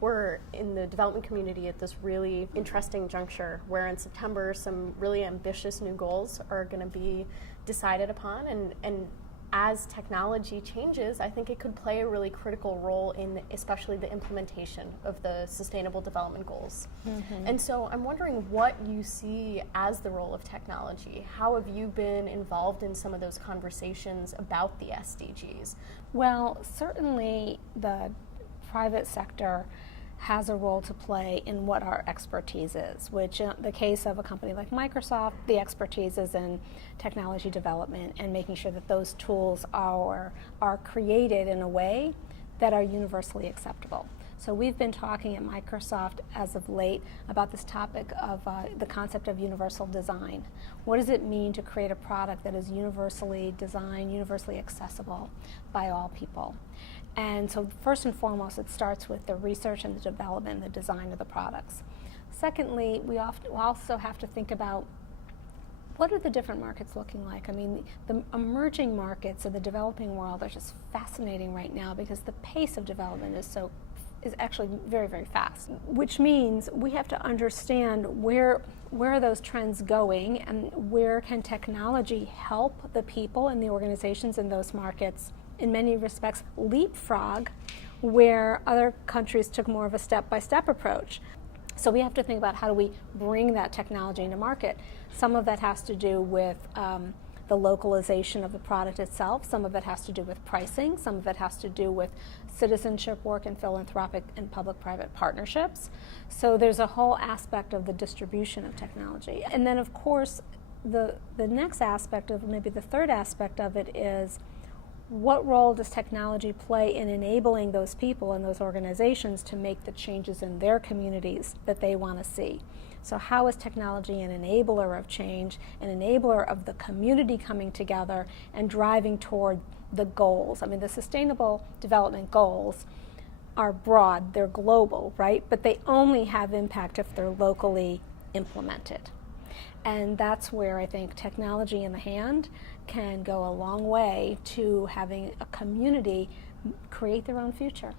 we're in the development community at this really interesting juncture where in September some really ambitious new goals are going to be decided upon, and as technology changes, I think it could play a really critical role in especially the implementation of the Sustainable Development Goals. Mm-hmm. And so I'm wondering what you see as the role of technology. How have you been involved in some of those conversations about the SDGs? Well, certainly the private sector has a role to play in what our expertise is, which in the case of a company like Microsoft, the expertise is in technology development and making sure that those tools are created in a way that are universally acceptable. So we've been talking at Microsoft as of late about this topic of the concept of universal design. What does it mean to create a product that is universally designed, universally accessible by all people? And so first and foremost, it starts with the research and the development and the design of the products. Secondly, we also have to think about what are the different markets looking like? I mean, the emerging markets of the developing world are just fascinating right now because the pace of development is actually very, very fast, which means we have to understand where are those trends going and where can technology help the people and the organizations in those markets in many respects leapfrog where other countries took more of a step-by-step approach. So we have to think about how do we bring that technology into market. Some of that has to do with the localization of the product itself. Some of it has to do with pricing. Some of it has to do with citizenship work and philanthropic and public-private partnerships. So there's a whole aspect of the distribution of technology. And then, of course, the next aspect of, maybe the third aspect of it is, what role does technology play in enabling those people and those organizations to make the changes in their communities that they want to see? So how is technology an enabler of change, an enabler of the community coming together and driving toward the goals? I mean, the Sustainable Development Goals are broad, they're global, right? But they only have impact if they're locally implemented. And that's where I think technology in the hand can go a long way to having a community create their own future.